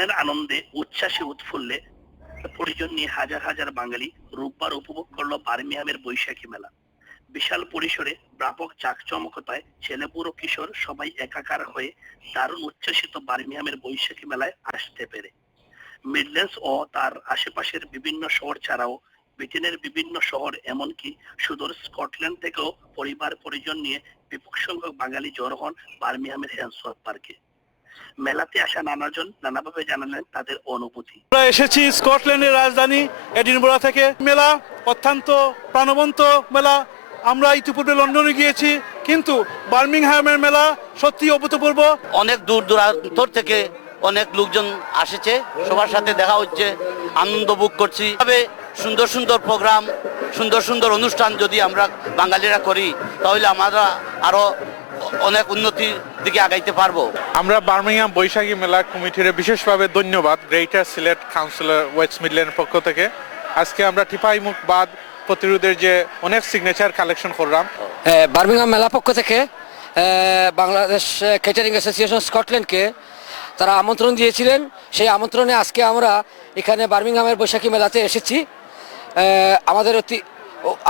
প্রাণের আনন্দে উচ্ছ্বাসে উৎফুল্লে পরিজন নিয়ে হাজার হাজার বাঙালি রোববার উপভোগ করলো বার্মিংহামের বৈশাখী মেলা। বিশাল পরিসরে ব্যাপক জাঁকজমকতায় ছেলে বুড়ো কিশোর সবাই একাকার হয়ে দারুণ উচ্ছ্বসিত বার্মিংহামের বৈশাখী মেলায় আসতে পেরে। মিডল্যান্ডস ও তার আশেপাশের বিভিন্ন শহর ছাড়াও ব্রিটেনের বিভিন্ন শহর এমনকি সুদূর স্কটল্যান্ড থেকেও পরিবার পরিজন নিয়ে ব্যাপক সংখ্যক বাঙালি জড়ো হন বার্মিংহামের হ্যান্সওয়ার্থ পার্কে। মেলাতে আসা নানাজন নানাভাবে জানালেন তাদের অনুভূতি। আমরা এসেছি স্কটল্যান্ডের রাজধানী এডিনবরা থেকে। মেলা অত্যন্ত প্রাণবন্ত মেলা। আমরা ইতিপূর্বে লন্ডনে গিয়েছি, কিন্তু বার্মিংহামের মেলা সত্যি অভূতপূর্ব। অনেক দূর দূরান্তর থেকে অনেক লোকজন আসছে, সবার সাথে দেখা হচ্ছে, আনন্দ ভোগ করছি। তবে সুন্দর সুন্দর প্রোগ্রাম, সুন্দর সুন্দর অনুষ্ঠান যদি আমরা বাঙালিরা করি তাহলে আমরা আরো অনেক উন্নতির দিকে আগাইতে পারবো। আমরা বার্মিংহাম বৈশাখী মেলা কমিটির বিশেষভাবে ধন্যবাদ greater Sylhet councillor West Midland পক্ষ থেকে। আজকে আমরা টিপাই মুখ বাদ প্রতিরোধের যে অনেক সিগনেচার কালেকশন করলাম। বার্মিংহাম মেলা পক্ষ থেকে বাংলাদেশ ক্যাটারিং অ্যাসোসিয়েশন স্কটল্যান্ডকে তারা আমন্ত্রণ দিয়েছিলেন। সেই আমন্ত্রণে আজকে আমরা এখানে বার্মিংহামের বৈশাখী মেলাতে এসেছি।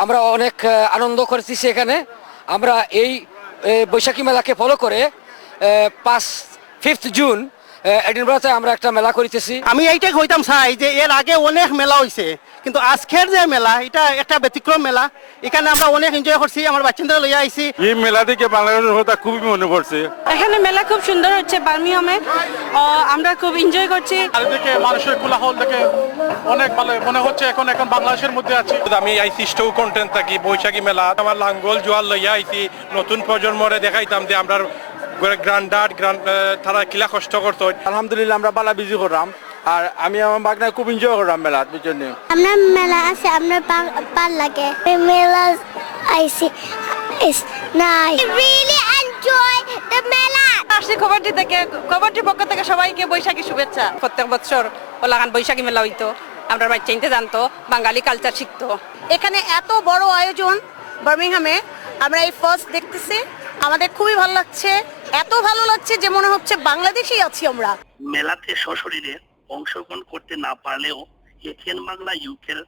আমরা অনেক আনন্দ করেছি এখানে। আমরা এই বৈশাখী মেলাকে ফলো করে 5 জুন এডিনবরাতে আমরা একটা মেলা করিতেছি। আমি এইটাই কইতাম চাই যে এর আগে অনেক মেলা হয়েছে, কিন্তু আজকের যে মেলা এটা একটা ব্যতিক্রম মেলা। এখানে আমরা অনেক এনজয় করছি, আমার বাচ্চাদের লইয়া আইছি। এই মেলা থেকে বাংলাদেশের কথা খুবই মনে পড়ছে। এখানে মেলা খুব সুন্দর হচ্ছে বার্মিংহামে, আমরা খুব এনজয় করছি। চারিদিকে মানুষের কোলাহল দেখে অনেক ভালো মনে হচ্ছে এখন বাংলাদেশের মধ্যে আছি। আমি আইসি স্টো কন্টেন্ট থাকি বৈশাখী মেলা। আমার লাঙ্গল জোয়াল লইয়া আইছি, নতুন প্রজন্মরে দেখাইতাম যে আমরা তারা কিলা কষ্ট করতো। আলহামদুলিল্লাহ আমরা বালা বিজি করলাম, আর আমি আমার বাগনায় খুব এনজয় করলাম মেলা জন্য। আমরা মেলা আছে, আমরা ভাল লাগে মেলা আইসি। It's nice. I really enjoy the মেলা। আসছি খবরটি থেকে, খবরটির পক্ষ থেকে সবাইকে বৈশাখী শুভেচ্ছা। প্রত্যেক বছর ওলাগান বৈশাখী মেলা হইতো, আমরা বাচ্চা চিনতে জানতো, বাঙালি কালচার শিখতো। এখানে এত বড় আয়োজন বার্মিংহামে আমরা এই ফার্স্ট দেখতেছি, আমাদের খুবই ভালো লাগছে। এত ভালো লাগছে যে মনে হচ্ছে বাংলাদেশেই আছি আমরা। মেলাতে সশরীরে অংশগ্রহণ করতে না পারলেও এটিএন বাংলা ইউকের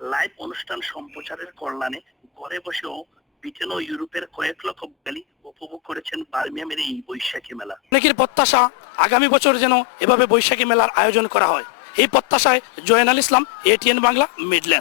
লাইভ অনুষ্ঠান সম্প্রচারের কল্যাণে ঘরে বসেও ব্রিটেন ও ইউরোপের কয়েক লক্ষ বাঙালি উপভোগ করেছেন বার্মিংহামের এই বৈশাখী মেলা। অনেকের প্রত্যাশা আগামী বছর যেন এভাবে বৈশাখী মেলার আয়োজন করা হয়। এই প্রত্যাশায় জয়নাল ইসলাম, এটিএন বাংলা, মিডল্যান্ড।